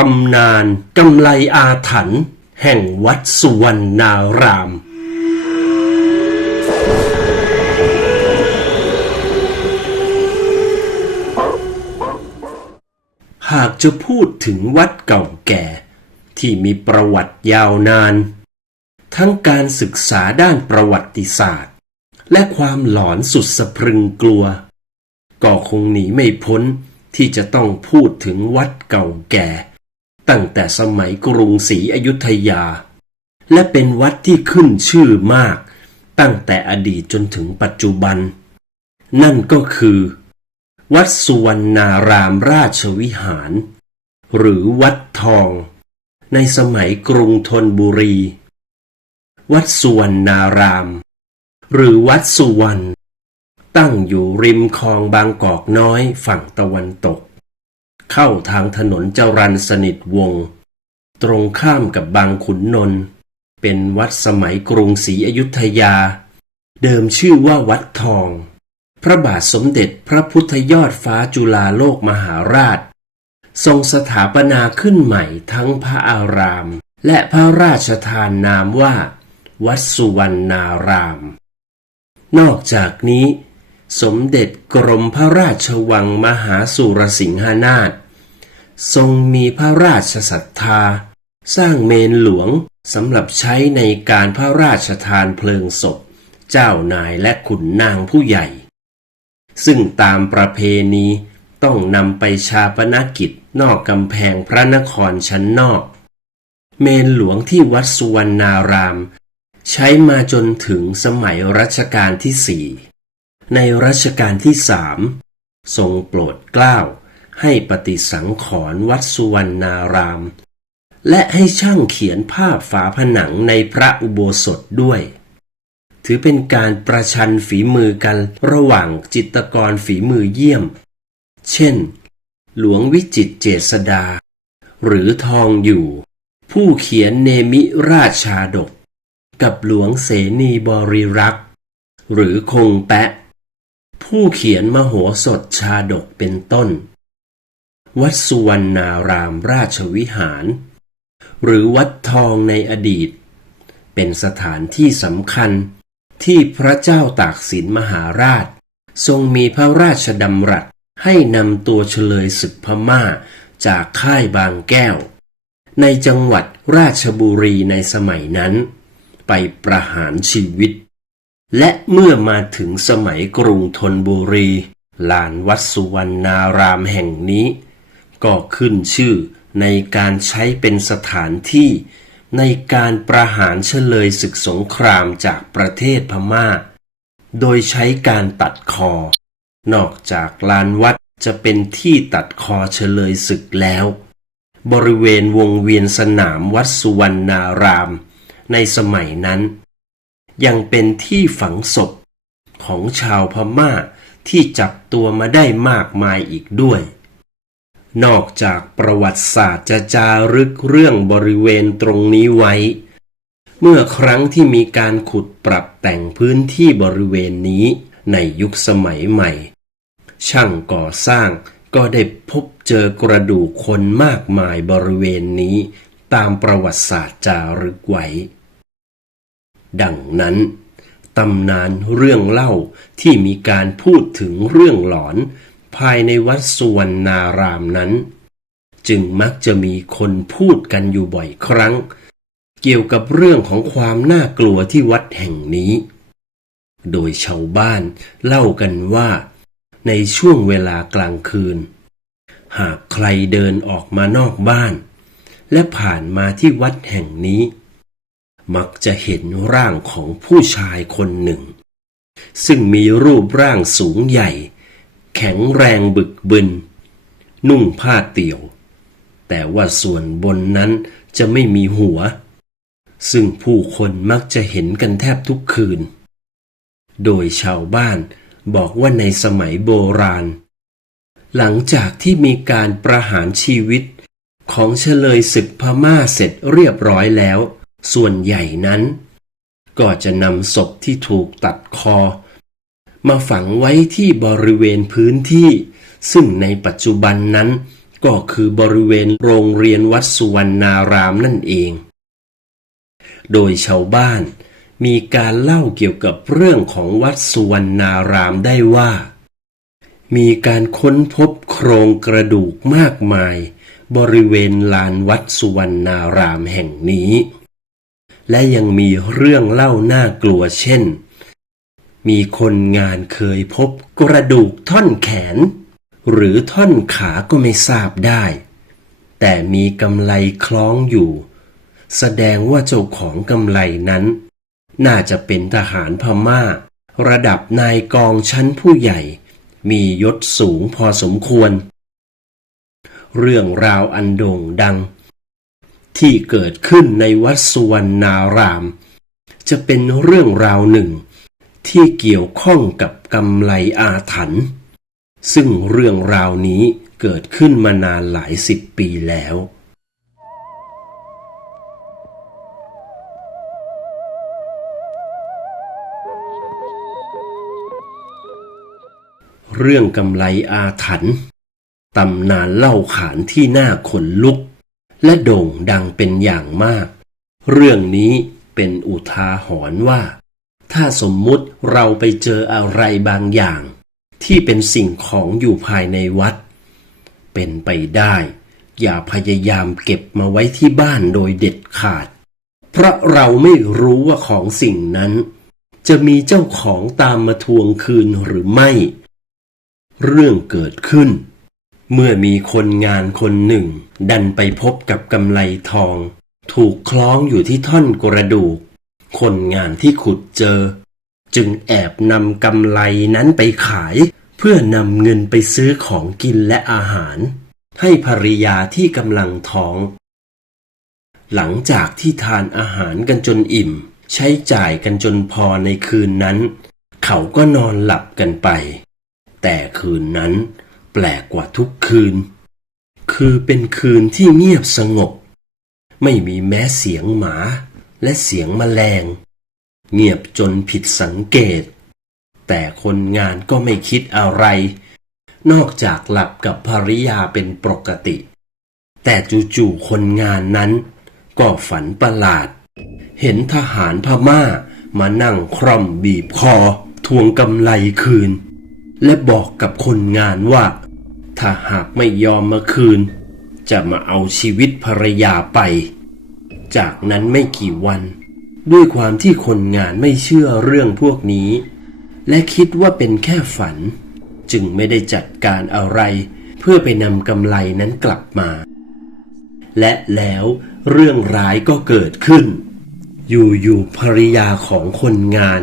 ตำนานกำไลอาถรรพ์แห่งวัดสุวรรณาราม หากจะพูดถึงวัดเก่าแก่ ที่มีประวัติยาวนาน ทั้งการศึกษาด้านประวัติศาสตร์ และความหลอนสุดสะพรึงกลัว ก็คงหนีไม่พ้นที่จะต้องพูดถึงวัดเก่าแก่ ตั้งแต่สมัยกรุงศรีอยุธยา และเป็นวัดที่ขึ้นชื่อมาก ตั้งแต่อดีตจนถึงปัจจุบัน นั่นก็คือ วัดสุวรรณารามราชวิหาร หรือวัดทอง ในสมัยกรุงธนบุรี วัดสุวรรณาราม หรือวัดสุวรรณตั้งอยู่ริมคลองบางกอกน้อยฝั่งตะวันตก เข้าทางถนนจรันสนิทวงศ์ตรงข้ามกับบางขุนนนท์เป็นวัดสมัยกรุงศรีอยุธยา เดิมชื่อว่าวัดทอง พระบาทสมเด็จพระพุทธยอดฟ้าจุฬาโลกมหาราช ทรงสถาปนาขึ้นใหม่ทั้งพระอาราม และพระราชทานนามว่า วัดสุวรรณาราม นอกจากนี้ สมเด็จกรมพระราชวังมหาสุรสิงหนาถทรงมีพระราชศรัทธา สร้างเมนหลวงสำหรับใช้ในการพระราชทานเพลิงศพ เจ้านายและขุนนางผู้ใหญ่ ซึ่งตามประเพณีต้องนำไปชาปนกิจนอกกำแพงพระนครชั้นนอก เมนหลวงที่วัดสุวรรณาราม ใช้มาจนถึงสมัยรัชกาลที่สี่ ในรัชกาลที่สามทรงโปรดเกล้าให้ปฏิสังขรณ์วัดสุวรรณาราม และให้ช่างเขียนภาพฝาผนังในพระอุโบสถด้วย ถือเป็นการประชันฝีมือกันระหว่างจิตรกรฝีมือเยี่ยม เช่น หลวงวิจิตเจษดา หรือทองอยู่ ผู้เขียนเนมิราชชาดก กับหลวงเสนีบริรักษ์ หรือคงแปะ ผู้เขียนมโหสถชาดกเป็นต้น วัดสุวรรณารามราชวิหาร หรือวัดทองในอดีต เป็นสถานที่สำคัญที่พระเจ้าตากสินมหาราช ทรงมีพระราชดำรัสให้นำตัวเฉลยศึกพม่าจากค่ายบางแก้ว ในจังหวัดราชบุรีในสมัยนั้น ไปประหารชีวิต และเมื่อมาถึงสมัยกรุงธนบุรี ลานวัดสุวรรณารามแห่งนี้ ก็ขึ้นชื่อในการใช้เป็นสถานที่ ในการประหารเฉลยศึกสงครามจากประเทศพม่า โดยใช้การตัดคอ นอกจากลานวัดจะเป็นที่ตัดคอเฉลยศึกแล้ว บริเวณวงเวียนสนามวัดสุวรรณาราม ในสมัยนั้น ยังเป็นที่ฝังศพของชาวพม่าที่จับตัวมาได้มากมายอีกด้วย นอกจากประวัติศาสตร์จะจารึกเรื่องบริเวณตรงนี้ไว้ เมื่อครั้งที่มีการขุดปรับแต่งพื้นที่บริเวณนี้ในยุคสมัยใหม่ ช่างก่อสร้างก็ได้พบเจอกระดูกคนมากมายบริเวณนี้ตามประวัติศาสตร์จารึกไว้ ดังนั้นตำนานเรื่องเล่าที่มีการพูดถึงเรื่องหลอน ภายในวัดสุวรรณารามนั้น จึงมักจะมีคนพูดกันอยู่บ่อยครั้ง เกี่ยวกับเรื่องของความน่ากลัวที่วัดแห่งนี้ โดยชาวบ้านเล่ากันว่า ในช่วงเวลากลางคืน หากใครเดินออกมานอกบ้าน และผ่านมาที่วัดแห่งนี้ มักจะเห็นร่างของผู้ชายคนหนึ่ง ซึ่งมีรูปร่างสูงใหญ่ แข็งแรงบึกบึน นุ่งผ้าเตี่ยว แต่ว่าส่วนบนนั้นจะไม่มีหัว ซึ่งผู้คนมักจะเห็นกันแทบทุกคืน โดยชาวบ้านบอกว่าในสมัยโบราณ หลังจากที่มีการประหารชีวิตของเฉลยศึกพม่าเสร็จเรียบร้อยแล้ว ส่วนใหญ่นั้น ก็จะนำศพที่ถูกตัดคอ มาฝังไว้ที่บริเวณพื้นที่ ซึ่งในปัจจุบันนั้น ก็คือบริเวณโรงเรียนวัดสุวรรณารามนั่นเอง โดยชาวบ้านมีการเล่าเกี่ยวกับเรื่องของวัดสุวรรณารามได้ว่า มีการค้นพบโครงกระดูกมากมาย บริเวณลานวัดสุวรรณารามแห่งนี้ และยังมีเรื่องเล่าน่ากลัวเช่น มีคนงานเคยพบกระดูกท่อนแขน หรือท่อนขาก็ไม่ทราบได้ แต่มีกำไลคล้องอยู่ แสดงว่าเจ้าของกำไลนั้น น่าจะเป็นทหารพม่า ระดับนายกองชั้นผู้ใหญ่ มียศสูงพอสมควร เรื่องราวอันโด่งดัง ที่เกิดขึ้นในวัดสุวรรณาราม จะเป็นเรื่องราวหนึ่ง ที่เกี่ยวข้องกับกำไลอาถรรพ์ซึ่งเรื่องราวนี้เกิดขึ้นมานานหลายสิบปีแล้ว เรื่องกำไลอาถรรพ์ตำนานเล่าขานที่น่าขนลุก และโด่งดังเป็นอย่างมาก เรื่องนี้เป็นอุทาหรณ์ว่า ถ้าสมมุติเราไปเจออะไรบางอย่าง ที่เป็นสิ่งของอยู่ภายในวัด เป็นไปได้ อย่าพยายามเก็บมาไว้ที่บ้านโดยเด็ดขาด เพราะเราไม่รู้ว่าของสิ่งนั้น จะมีเจ้าของตามมาทวงคืนหรือไม่ เรื่องเกิดขึ้น เมื่อมีคนงานคนหนึ่ง ดันไปพบกับกำไลทอง ถูกคล้องอยู่ที่ท่อนกระดูก คนงานที่ขุดเจอ จึงแอบนำกำไลนั้นไปขาย เพื่อนำเงินไปซื้อของกินและอาหาร ให้ภรรยาที่กำลังท้อง หลังจากที่ทานอาหารกันจนอิ่ม ใช้จ่ายกันจนพอในคืนนั้น เขาก็นอนหลับกันไป แต่คืนนั้น แปลกกว่าทุกคืน คือเป็นคืนที่เงียบสงบ ไม่มีแม้เสียงหมาและเสียงแมลง เงียบจนผิดสังเกต แต่คนงานก็ไม่คิดอะไร นอกจากหลับกับภริยาเป็นปกติ แต่จู่ๆคนงานนั้น ก็ฝันประหลาด เห็นทหารพม่ามานั่งคร่อมบีบคอ ทวงกำไลคืน และบอกกับคนงานว่า ถ้าหากไม่ยอมมาคืน จะมาเอาชีวิตภรรยาไป จากนั้นไม่กี่วัน ด้วยความที่คนงานไม่เชื่อเรื่องพวกนี้ และคิดว่าเป็นแค่ฝัน จึงไม่ได้จัดการอะไร เพื่อไปนำกำไลนั้นกลับมา และแล้วเรื่องร้ายก็เกิดขึ้น อยู่ๆภรรยาของคนงาน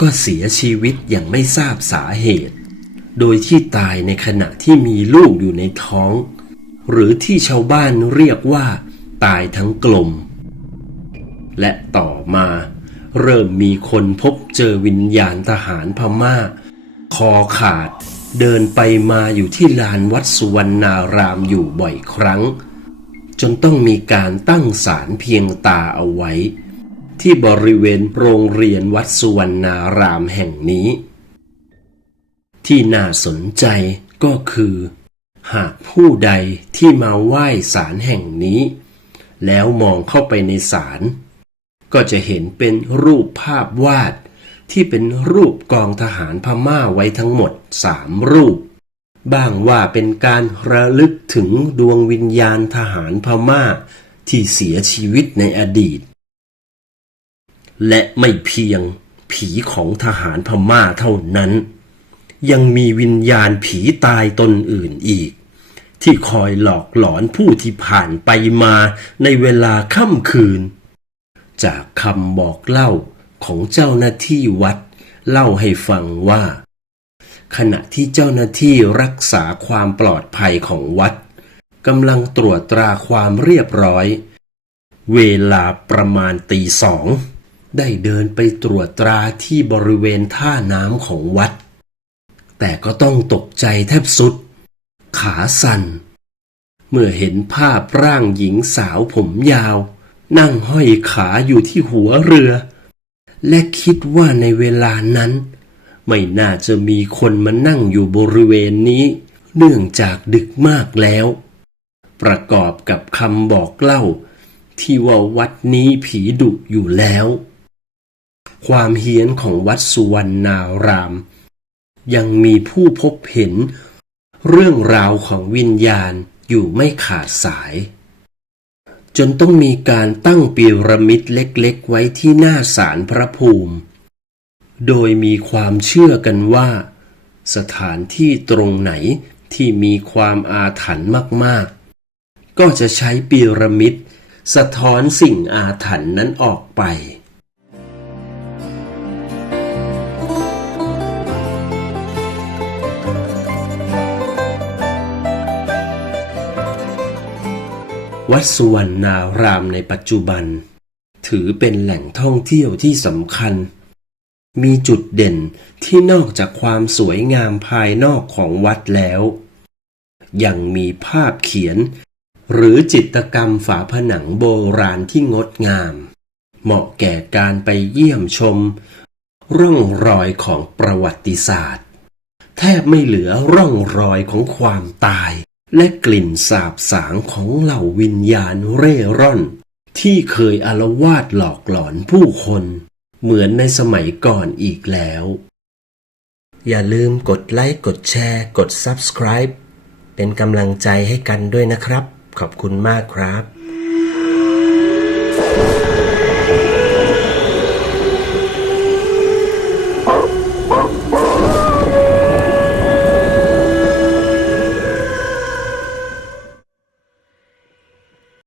ก็เสียชีวิตอย่างไม่ทราบสาเหตุ โดยที่ตายในขณะที่มีลูกอยู่ในท้อง หรือที่ชาวบ้านเรียกว่า ตายทั้งกลม และต่อมา เริ่มมีคนพบเจอวิญญาณทหารพม่า คอขาดเดินไปมาอยู่ที่ลานวัดสุวรรณารามอยู่บ่อยครั้ง จนต้องมีการตั้งศาลเพียงตาเอาไว้ ที่บริเวณโรงเรียนวัดสุวรรณารามแห่งนี้ ที่น่าสนใจก็คือ หากผู้ใดที่มาไหว้ศาลแห่งนี้ แล้วมองเข้าไปในศาลก็จะเห็นเป็นรูปภาพวาด ที่เป็นรูปกองทหารพม่าไว้ทั้งหมดสามรูป บ้างว่าเป็นการระลึกถึงดวงวิญญาณทหารพม่าที่เสียชีวิตในอดีต และไม่เพียงผีของทหารพม่าเท่านั้น ยังมีวิญญาณผีตายตนอื่นอีก ที่คอยหลอกหลอนผู้ที่ผ่านไปมาในเวลาค่ำคืน จากคำบอกเล่าของเจ้าหน้าที่วัด เล่าให้ฟังว่า ขณะที่เจ้าหน้าที่รักษาความปลอดภัยของวัดกำลังตรวจตราความเรียบร้อย เวลาประมาณตีสองได้เดินไปตรวจตราที่บริเวณท่าน้ำของวัด แต่ก็ต้องตกใจแทบสุด ขาสั่น เมื่อเห็นภาพร่างหญิงสาวผมยาว นั่งห้อยขาอยู่ที่หัวเรือ และคิดว่าในเวลานั้น ไม่น่าจะมีคนมานั่งอยู่บริเวณนี้ เนื่องจากดึกมากแล้ว ประกอบกับคำบอกเล่า ที่ว่าวัดนี้ผีดุอยู่แล้ว ความเฮี้ยนของวัดสุวรรณาราม ยังมีผู้พบเห็น เรื่องราวของวิญญาณอยู่ไม่ขาดสาย จนต้องมีการตั้งปีระมิดเล็กๆ ไว้ที่หน้าศาลพระภูมิ โดยมีความเชื่อกันว่า สถานที่ตรงไหนที่มีความอาถรรพ์มากๆ ก็จะใช้ปีระมิดสะท้อนสิ่งอาถรรพ์นั้นออกไป วัดสุวรรณารามในปัจจุบัน ถือเป็นแหล่งท่องเที่ยวที่สำคัญ มีจุดเด่นที่นอกจากความสวยงามภายนอกของวัดแล้ว ยังมีภาพเขียน หรือจิตกรรมฝาผนังโบราณที่งดงาม เหมาะแก่การไปเยี่ยมชม ร่องรอยของประวัติศาสตร์ แทบไม่เหลือร่องรอยของความตาย และกลิ่นสาบสางของเหล่าวิญญาณเร่ร่อน ที่เคยอารวาสหลอกหลอนผู้คน เหมือนในสมัยก่อนอีกแล้ว อย่าลืมกดไลค์กดแชร์ กด Subscribe เป็นกำลังใจให้กันด้วยนะครับ ขอบคุณมากครับ